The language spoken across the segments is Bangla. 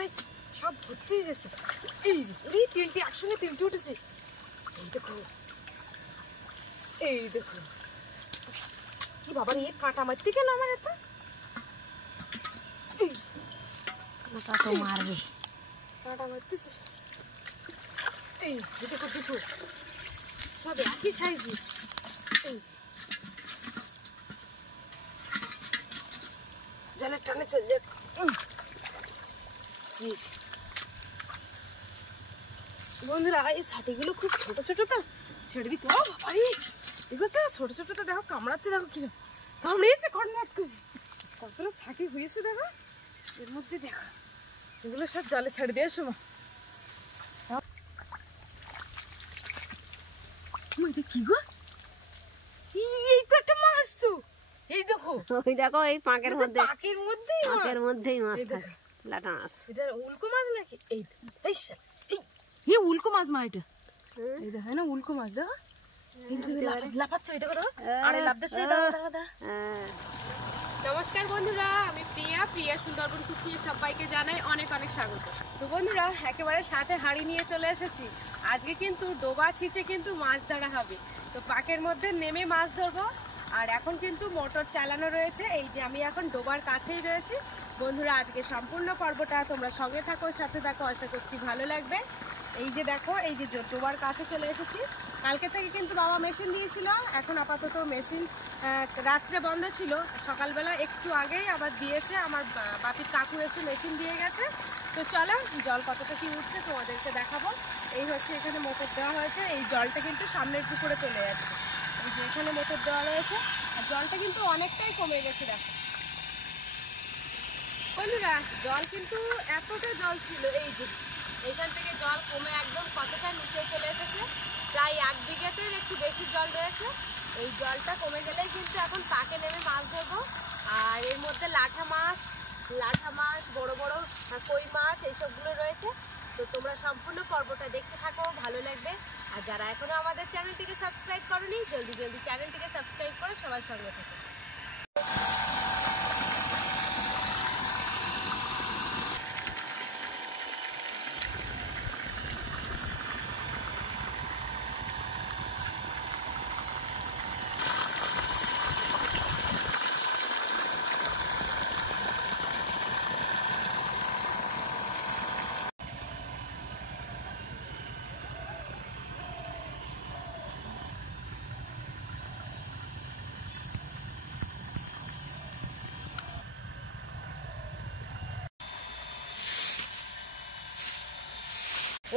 মাথায় সব ভর্তি হয়ে গেছে। এই যে তিনটে একসঙ্গে তিনটে উঠেছে। এই দেখো এই দেখো কি বাবা রে, কাঁটা মারতে কেন আমার এত? কাঁটা তো মারবে, কাঁটা মারতেছে। এই যে দেখো দুটো সব একই সাইজে। এই জলের টানে চলে যাচ্ছে। বন্ধুরা এই ছাটিগুলো খুব ছোট ছোট তো, ছেড়ে দিতে। ও বাবারে দেখছো ছোট ছোটটা দেখো কামড়াচ্ছে, দেখো কি কামড়িয়েছে খটমট করে। কতটা ছাটি হয়েছে দেখো এর মধ্যে। দেখো এগুলো সব জলে ছেড়ে দেওয়ার সময়। এটা কি গো? এই তো একটা মাছ তো, এই দেখো ওই দেখো এই পাঁকের মধ্যে, পাকের মধ্যেই মাছ থাকে, লাটা মাছ। এটা উল্কো মাছ নাকি? এই এই উল্কো মাছ মা, এটা এই দেখো না উল্কো মাছ। দেখো লাফাচ্ছে, এই দেখো দেখো আরে লাফ দিচ্ছে। নমস্কার বন্ধুরা, আমি প্রিয়া সুন্দরবন কুকিয়ে সবাইকে জানাই অনেক অনেক স্বাগত। তো বন্ধুরা একেবারে সাথে হাঁড়ি নিয়ে চলে এসেছি। আজকে কিন্তু ডোবা ছিঁচে কিন্তু মাছ ধরা হবে। তো পাকের মধ্যে নেমে মাছ ধরবো। আর এখন কিন্তু মোটর চালানো রয়েছে। এই যে আমি এখন ডোবার কাছেই রয়েছি। বন্ধুরা আজকে সম্পূর্ণ পর্বটা তোমরা সঙ্গে থাকো, সাথে থাকো, আশা করছি ভালো লাগবে। এই যে দেখো এই যে ডোবার কাছে চলে এসেছি। কালকে থেকে কিন্তু বাবা মেশিন দিয়েছিল, এখন আপাতত মেশিন রাত্রে বন্ধ ছিল, সকালবেলা একটু আগেই আবার দিয়েছে। আমার বাপির কাকু এসে মেশিন দিয়ে গেছে। তো চলো জল কতটা কি উঠছে তোমাদেরকে দেখাবো। এই হচ্ছে এখানে মোটর দেওয়া হয়েছে, এই জলটা কিন্তু সামনের পুকুরে চলে যাচ্ছে। এই যে এখানে মোটর দেওয়া রয়েছে, আর জলটা কিন্তু অনেকটাই কমে গেছে। দেখো বন্ধুরা জল কিন্তু এতটা জল ছিল, এই যে এইখান থেকে জল কমে একদম কতটা নিচে চলে এসেছে, প্রায় 1 বিঘাতের একটু বেশি জল রয়েছে। এই জলটা কমে গেলেই কিন্তু এখন পাকে নেমে মাছ ধরবো। আর এর মধ্যে লাঠা মাছ বড় বড় কই মাছ এইসবগুলো রয়েছে। তো তোমরা সম্পূর্ণ পর্বটা দেখতে থাকো, ভালো লাগবে। আর যারা এখনো আমাদের চ্যানেলটিকে সাবস্ক্রাইব করোনি, জলদি চ্যানেলটিকে সাবস্ক্রাইব করে সবার সঙ্গে থাকো।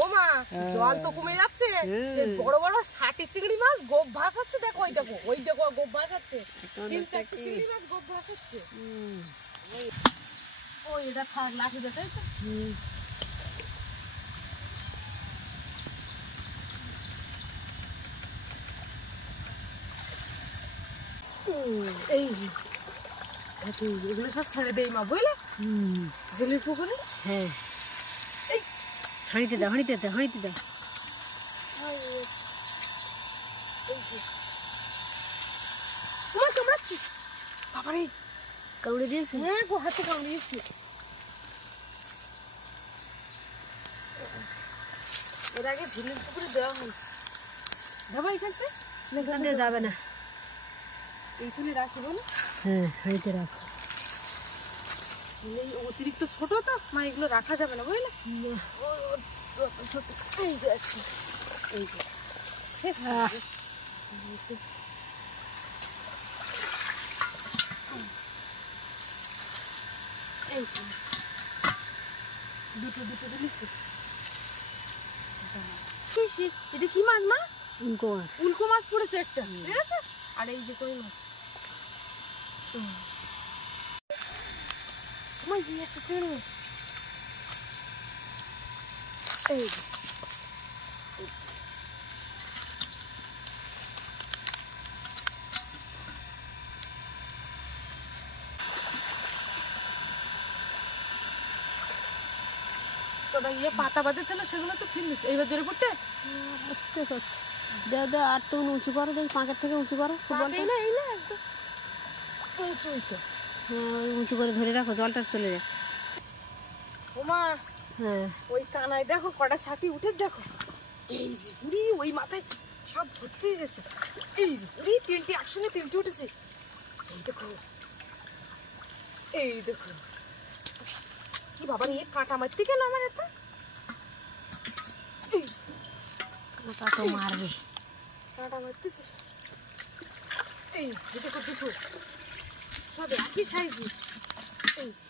ও মা জল তো কমে যাচ্ছে, সে বড় বড় 60 চিংড়ি মাছ গোপ ভাসাচ্ছে। দেখো ওই দেখো গোপ ভাসাচ্ছে, 3-4 চিংড়ি মাছ গোপ ভাসাচ্ছে। ওই এটা থাক লাঠি দেখাই তো। এই এগুলো সব ছেড়ে দেই মা, বুঝলে জলের পুকুরে। হ্যাঁ হাঁড়িতে দাও, হাঁড়িতে দাও, হাঁড়িতে দাও। বাবারে কামড়ে দিয়েছে? হ্যাঁ গো হাতে কামড়িয়েছে। এর আগে ঝিলের পুকুরে দেওয়া হয়। যাবো এখানে যাবে না, এইখানে রাখি বলো। হ্যাঁ হাঁড়িতে রাখো। এই অতিরিক্ত ছোট তো মা, এগুলো রাখা যাবে না বুঝলে। ছোট এই যে আছে, এই যে এই যে দুটো দিয়েছি। এটা কি মাছ মা? উল্কো মাছ পড়েছে একটা, ঠিক আছে। আর এই যে কই মাছ, একটা চিংড়ি মাছ। এই যে পাতা বাদে ছিল সেগুলো তো ফিরলিস এইবার জোরে পড়তে আসতে হচ্ছে। দেও দেও আর একটু উঁচু করো, দেখি পাঁকের থেকে উঁচু করো। এই না একদম উঁচু। হ্যাঁ ওই উঁচু করে ধরে রাখো, জলটা চলে যায়। ওমা হ্যাঁ ওই কানায় দেখো কটা ছাতি উঠে দেখো, এই যে উড়ি ওই মাথায় সব ভর্তি হয়ে গেছে, এই যে উড়ি তিনটে একসঙ্গে তিনটে উঠেছে, এই দেখো এই দেখো। কি বাবা রে কাঁটা মারতে গেল আমার এত, এই ওটা তো মারবে। কাঁটা মারতেছে, এই যে দেখো দুটো সব একই সাইজে, এই যে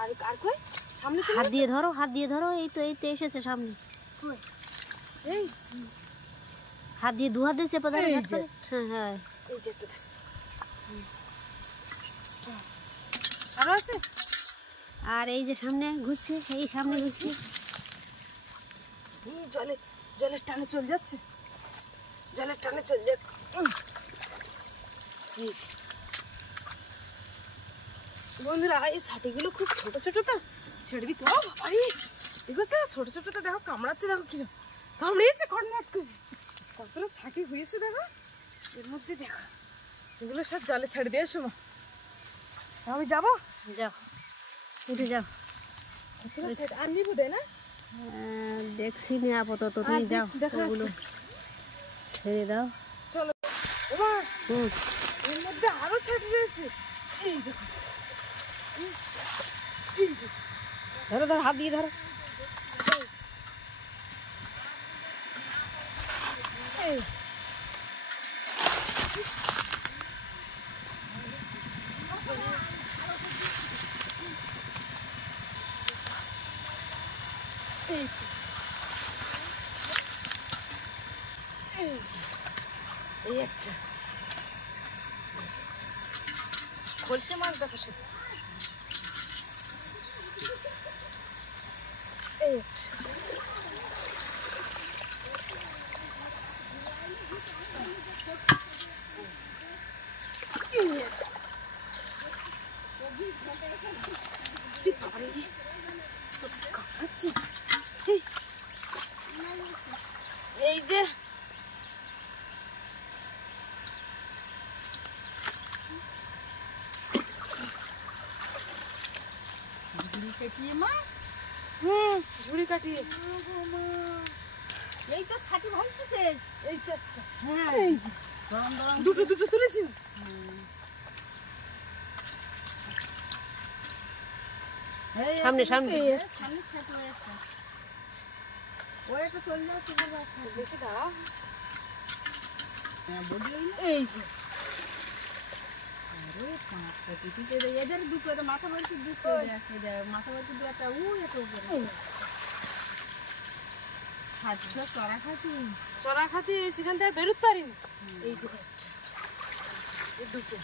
আর আর কই সামনে চলে হাত দিয়ে ধরো, হাত দিয়ে ধরো, এই তো এসেছে সামনে। কই এই হাত দিয়ে দু হাত দিয়ে চেপে ধরো। এই হাত যে। করে। হ্যাঁ হ্যাঁ এই যে একটা ধরছি। আরো আছে আর এই যে সামনে ঘুরছে, এই সামনে ঘুরছে। এই জলের টানে চলে যাচ্ছে, জলের টানে চলে যাচ্ছে, এই যে। বন্ধুরা এই ছাটিগুলো খুব ছোট ছোট তো, ছেড়ে দিতে ও বাবারে দেখেছো ছোট ছোট তো দেখো কামড়াচ্ছে, দেখো কি কামড়িয়েছে কর্নাট করে, কতটা ছাটি হয়েছে দেখো এর মধ্যে, দেখো এগুলো সব জলে ছেড়ে দিয়ে এসো। আমি যাবো, যাও উঠে যাও। আর নিবো দে না, দেখছি না আপাতত, তুমি যাও ওগুলো ছেড়ে দাও। চলো ওমা হুম এর মধ্যে আরো ছাটি রয়েছে, এই দেখো এই যে ধরো ধরো, হাত দিয়ে ধরো। এই যে। এই যে। এই যে। এই একটা খলসে মাছ দেখো শুধু, এই একটা। এই একটা। এই বাবারে, তো কামড়াচ্ছে। এই যে ঝুড়ি কাটিয়ে এই তো ছাটি ভাসছে। এই তো একটা। হ্যাঁ এই যে গরম গরম দুটো দুটো তুলেছি, সামনে সামনে। এই একটা। সামনে ছাটি হয়েছে, ওই একটা চলে যাও, তোমার বাচ্চা দেখে দাঁড়াও, এই এই যে এদের দুটো, এটা মাথা বাড়ছে দুটো, মাথা বাড়ছে দু একটা, একটা উপরে খাচ্ছিল চড়া খাচ্ছি। চড়া খাতে সেখান থেকে বেরোতে পারিনি, এই যে একটা, এই দুটো,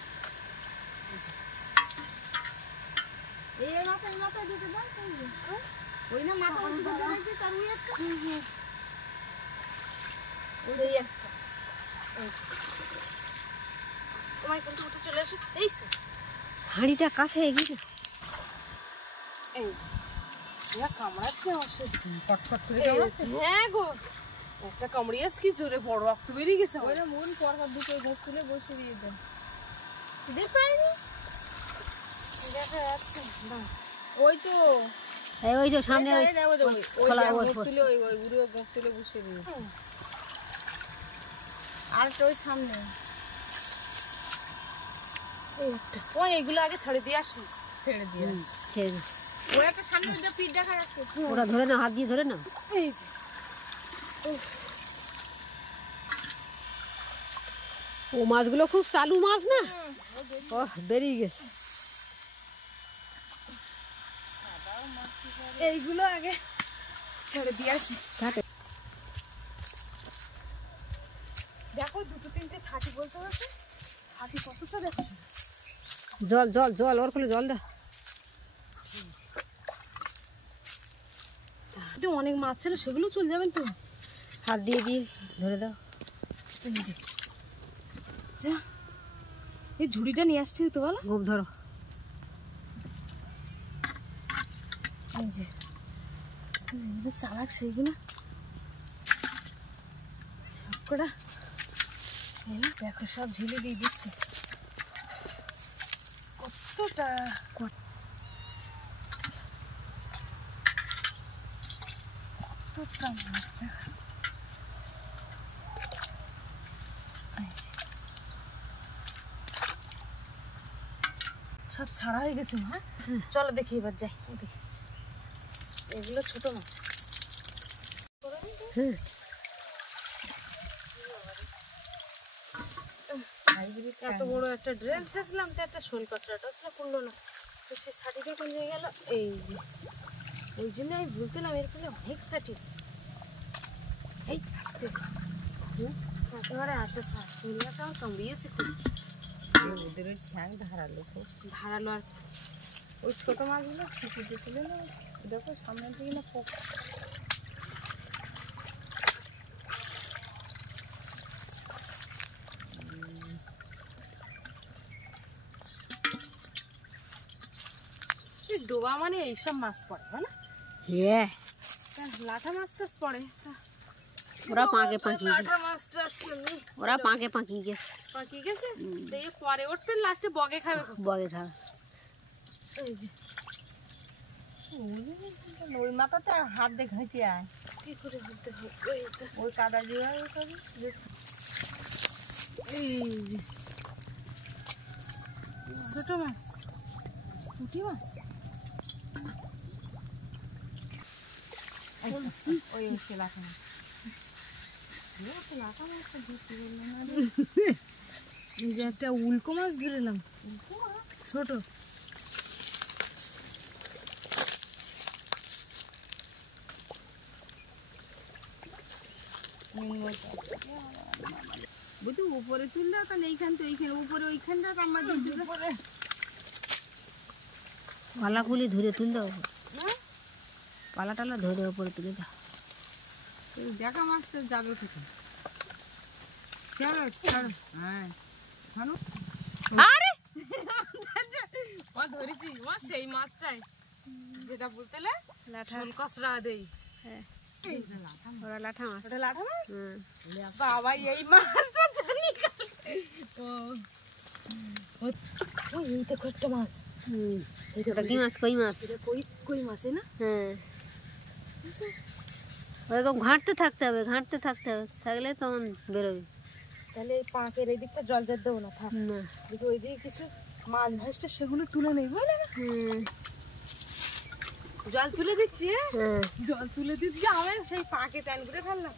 এই মাথা দিতে দাও, ওই না মাথা বাড়ছে দুটো রাখছি, তার ওই একটা এই একটা, এই যে তোমায় কিন্তু উঠে চলে আসো, এই যে হাঁড়িটা কাছে এগিয়ে। এই যে এরা কামড়াচ্ছে আমার শুধু, পটপট করে হ্যাঁ গো একটা কামড়িয়েছে কি জোরে, বড় রক্ত বেরিয়ে গেছে আমার। ওইটা মন পরপর দুটো ঘর তুলে বসে দিয়ে দেন, দেখ পাইনি দেখা যাচ্ছে না, ওই তো ওই তো সামনে ওই খোলা ওই তুলে ওই ওই গুঁড়ো মুখ তুলে বসিয়ে দিই, আর তো ওই সামনে এই একটা। ও এইগুলো আগে ছেড়ে দিয়ে আসি, ছেড়ে দিয়ে ছেড়ে দে। ওই একটা সামনে একটা পিঠ দেখা যাচ্ছে, ওরা ধরে না, হাত দিয়ে ধরে না। এই যে উফ, ও মাছগুলো খুব চালু মাছ না, ও বেরিয়ে গেছে। এইগুলো আগে ছেড়ে দিয়ে আসি। দেখো দুটো তিনটে ছাটি বলতে হচ্ছে, ছাটি কতটা দেখো, জল জল জল ওর খুলে জল দাও। অনেক মাছ ছিল সেগুলো চলে যাবেন তো, হাত দিয়ে দিয়ে ধরে দাও। এই যে যা এই ঝুড়িটা নিয়ে আসছি তো বলো, খুব ধরো। এই যে চালাক সেইগুলো সব কটা, এই দেখো সব ঝিলে দিয়ে দিচ্ছে, কত কতটা কতটা মাছ দেখ। সব ছাড়া হয়ে গেছে। হ্যাঁ চলো দেখি এবার যাই। দেখি এগুলো ছোট মাছ। এত বড় একটা ড্রেন ছেঁচলাম তো একটা শোল কচরা টচরা করলো না, তো সে ছাটিটা কোন হয়ে গেল। এই যে ওই জন্য আমি বলতেলাম এর ফলে অনেক ছাটি। এই আস্তে একেবারে একটা চিংড়ি মাছ আমার কামড়িয়েছে খুব ওদের ওই ঠ্যাং ধারালো খুব। ধারালো। আর ওই ছোট মাছগুলো ছিটিতে ছিল না, দেখো সামনে থেকে না পোকা। ডোবা মানে এইসব মাছ পড়ে না? হ্যাঁ লাঠা মাছ টাছ পড়ে। ওরা পাঁকে পাঁকি লাঠা মাছ টাছ ওরা পাঁকে পাঁকি গেছে পাকি গেছে। তো এই পরে উঠবে লাস্টে বগে খাবে। বগে খাবে। এই যে ওই মাথাতে হাত দিয়ে ঘাঁটি আয়, কি করে বলতে হবে। এই তো ওই কাদা যেভাবে করবি। এই যে ছোট মাছ, পুঁটি মাছ। ওই সে লাঠা মাছ। এই যে একটা উল্কো মাছ ধরেলাম, ছোট। বুঝলি উপরে তুল দাও, তাহলে এইখান তো এইখানে উপরে ওইখানটা আমাদের পালাগুলি ধরে তুল দাও, পালা টালা ধরে ওপরে তুলে দাও। দেখা মাছটা যাবে কোথায়? চলো ছাড়ো। হ্যাঁ ছাড়ো। আরে মা ধরেছি মা সেই মাছটাই যেটা বলতেলে শোল কচরা দেই। হ্যাঁ ওরা লাঠা মাছ। ওটা লাঠা মাছ। হুম। বাবা এই মাছটা জানি ও ও এই দেখো একটা মাছ। হুম ওটা কি মাছ? কই মাছ। এটা কই কই মাছ না? হ্যাঁ ওটা তো ঘাঁটতে থাকতে হবে, ঘাঁটতে থাকতে হবে, থাকলে তখন বেরোবে। তাহলে এই পাঁকের এই দিকটা জল জল দেবো না, থাক। না দেখি ওই দিকে কিছু মাছ ভাসছে সেগুলো তুলে নেই বুঝলে না? হ্যাঁ জল তুলে দিচ্ছি। হ্যাঁ হ্যাঁ জল তুলে দিচ্ছি, আমি সেই পাঁকে চান করে ফেললাম।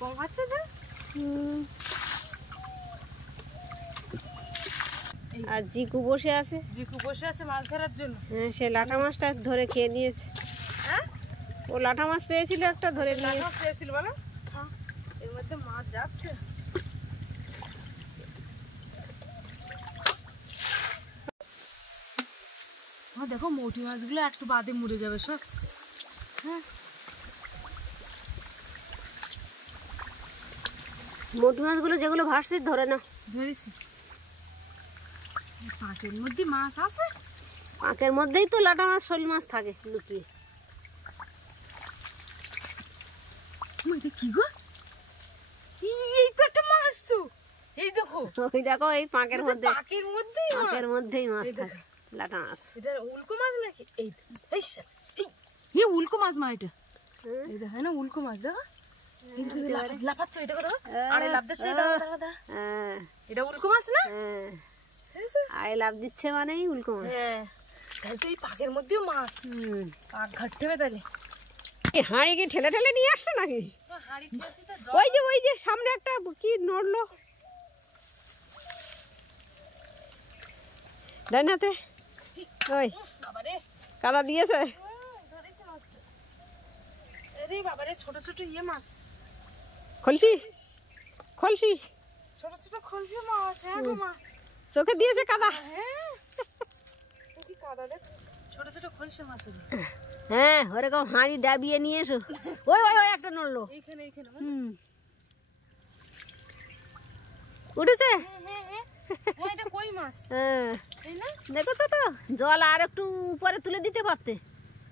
কম হচ্ছে যে। আর জিকু বসে আছে। জিকু বসে আছে মাছ ধরার জন্য। হ্যাঁ সে লাঠা মাছটা ধরে খেয়ে নিয়েছে। হ্যাঁ ও লাঠা মাছ পেয়েছিল একটা, ধরে লাঠা নিয়ে মাছ পেয়েছিল বলো। হ্যাঁ এর মধ্যে মাছ যাচ্ছে। দেখো মৌটি মাছগুলো একটু বাদে মরে যাবে সব। হ্যাঁ মোটি মাছগুলো যেগুলো ভাসছে ধরে না। ধরেছি। পাটের মধ্যে মাছ আছে। পাঁকের মধ্যেই তো লাঠা মাছ শোল মাছ থাকে লুকিয়ে। এটা কি গো? এই তো একটা মাছ তো, এই দেখো। ওই দেখো এই পাঁকের মধ্যে, পাকের মধ্যেই মাছ। পাঁকের মধ্যেই মাছ থাকে লাঠা মাছ। এটা উল্কো মাছ নাকি? এই এই এই উল্কো মাছ মা, এটা এই দেখো না উল্কো মাছ। দেখো এই দেখো লাফাচ্ছে, এটা দেখো। আরে লাফ দিচ্ছে, দাঁড়া দাঁড়া দাঁড়া। হ্যাঁ এটা উল্কো মাছ না? হ্যাঁ দেখেছো? আরে লাভ দিচ্ছে মানেই উল্কো মাছ। হ্যাঁ তাহলে তো এই পাকের মধ্যেও মাছ। পাক ঘাটতে হবে তাহলে। এই হাঁড়ি কি ঠেলে ঠেলে নিয়ে আসছে নাকি? হাঁড়ি খেয়েছি তো। ওই যে সামনে একটা কি নড়লো ডাইনাতে। ওই বাবারে কাদা দিয়েছে। ধরেছে মাছটা। আরে বাবারে ছোট ছোট ইয়ে মাছ, খলসি খলসি ছোট ছোট খলসি মাছ। হ্যাঁ গো মা, চোখে দিয়েছে কাদা। হ্যাঁ কি কাদা রে, ছোট ছোট খলসি মাছ হলো। হ্যাঁ ওরকম হাঁড়ি ডাবিয়ে নিয়ে এসো। ওই ওই ওই একটা নড়লো। এইখানে এইখানে উঠেছে। হ্যাঁ হ্যাঁ হ্যাঁ হ্যাঁ এটা কই মাছ হ্যাঁ এই না দেখেছো তো, জল আর একটু উপরে তুলে দিতে পারতে।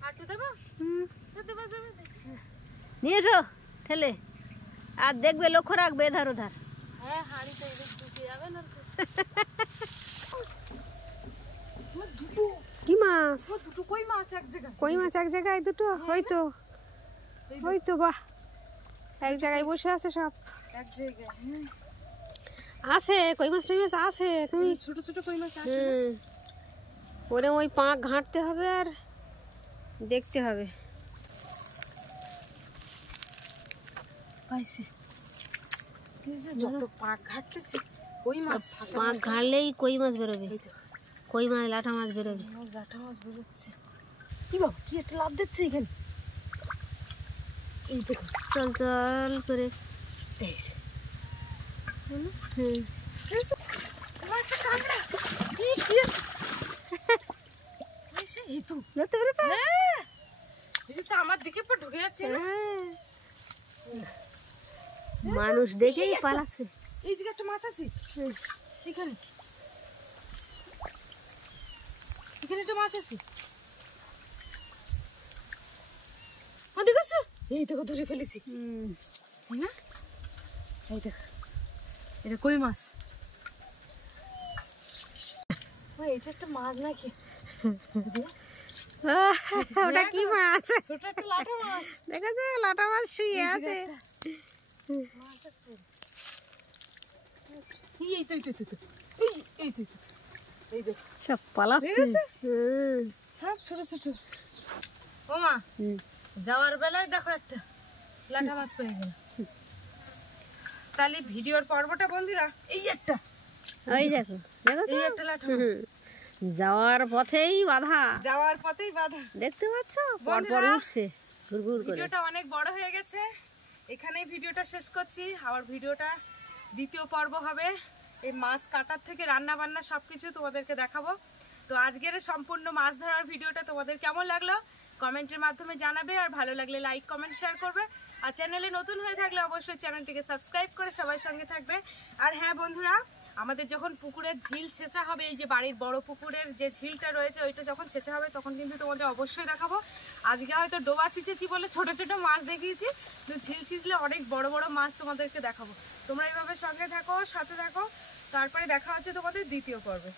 আটু দেবো হুম, দেবো যাবে নিয়ে এসো ঠেলে, আর দেখবে লক্ষ্য রাখবে এধার ওধার। হ্যাঁ হাঁড়িতে এদের ঢুকে যাবে না দুটো কি মাছ? দুটো কই মাছ এক জায়গায় কই মাছ এক জায়গায় দুটো? হয়তো হয়তো, বাহ, এক জায়গায় বসে আছে সব। এক জায়গায় আছে কই মাছ টই মাছ আছে, তুমি ছোট ছোট কই মাছ আছে হুম, ওরে ওই পাঁক ঘাঁটতে হবে আর দেখতে হবে। পাইছি যত পাক ঘাটতেছি কই মাছ পাঁক ঘাঁটলেই কই মাছ বেরোবে, কই মাছ লাঠা মাছ বেরোবে। লাঠা মাছ বেরোচ্ছে কি বাবা কি একটা লাভ দিচ্ছে এখানে এই দেখো চল চল করে। এই যে, হুম, আমার একটা কাঁকড়া এই কি আছে? এই সে, এই তো ধরতে পেরেছো? হ্যাঁ দেখেছো আমার দিকে পর ঢুকে যাচ্ছে না হ্যাঁ। মানুষ দেখেই পালাচ্ছে। এই দিকে একটা মাছ আছে হুম, এখানে এখানে একটা মাছ আছে দেখেছো এই দেখো ধরে ফেলেছি হুম, তাই না এই দেখো এটা কই মাছ এটা একটা মাছ নাকি ওটা কি মাছ? ছোট একটা লাঠা মাছ দেখেছো লাটা মাছ শুয়ে আছে। মাছ আছে এই তো এই তো এই তো এই এই তো এই দেখো সব পালাচ্ছে। দেখেছো? হুম, হ্যাঁ ছোট ছোট ও মা হুম, যাওয়ার বেলায় দেখো একটা লাঠা মাছ পেয়ে গেল তাহলে ভিডিওর পর্বটা বন্ধুরা এই একটা ওই দেখো দেখেছো? এই একটা লাঠা মাছ হুম, যাওয়ার পথেই বাধা, যাওয়ার পথেই বাধা দেখতে পাচ্ছ পর পর বন্ধুরা, উঠছে ঘুরঘুর করে। ভিডিওটা অনেক বড় হয়ে গেছে এখানেই ভিডিওটা শেষ করছি আবার ভিডিওটা দ্বিতীয় পর্ব হবে এই মাছ কাটার থেকে রান্না বান্না সবকিছু তোমাদেরকে দেখাবো তো আজকের সম্পূর্ণ মাছ ধরার ভিডিওটা তোমাদের কেমন লাগলো কমেন্টের মাধ্যমে জানাবে আর ভালো লাগলে লাইক কমেন্ট শেয়ার করবে আর চ্যানেলে নতুন হয়ে থাকলে অবশ্যই চ্যানেলটিকে সাবস্ক্রাইব করে সবার সঙ্গে থাকবে আর হ্যাঁ বন্ধুরা আমাদের যখন পুকুরের ঝিল ছেঁচা হবে এই যে বাড়ির বড় পুকুরের যে ঝিলটা রয়েছে ওইটা যখন ছেঁচা হবে তখন কিন্তু তোমাদের অবশ্যই দেখাবো আজকে হয়তো ডোবা ছিঁচেছি বলে ছোট ছোট মাছ দেখিয়েছি কিন্তু ঝিল ছিঁচলে অনেক বড় বড় মাছ তোমাদেরকে দেখাবো তোমরা এইভাবে সঙ্গে থাকো সাথে থাকো তারপরে দেখা হচ্ছে তোমাদের দ্বিতীয় পর্বে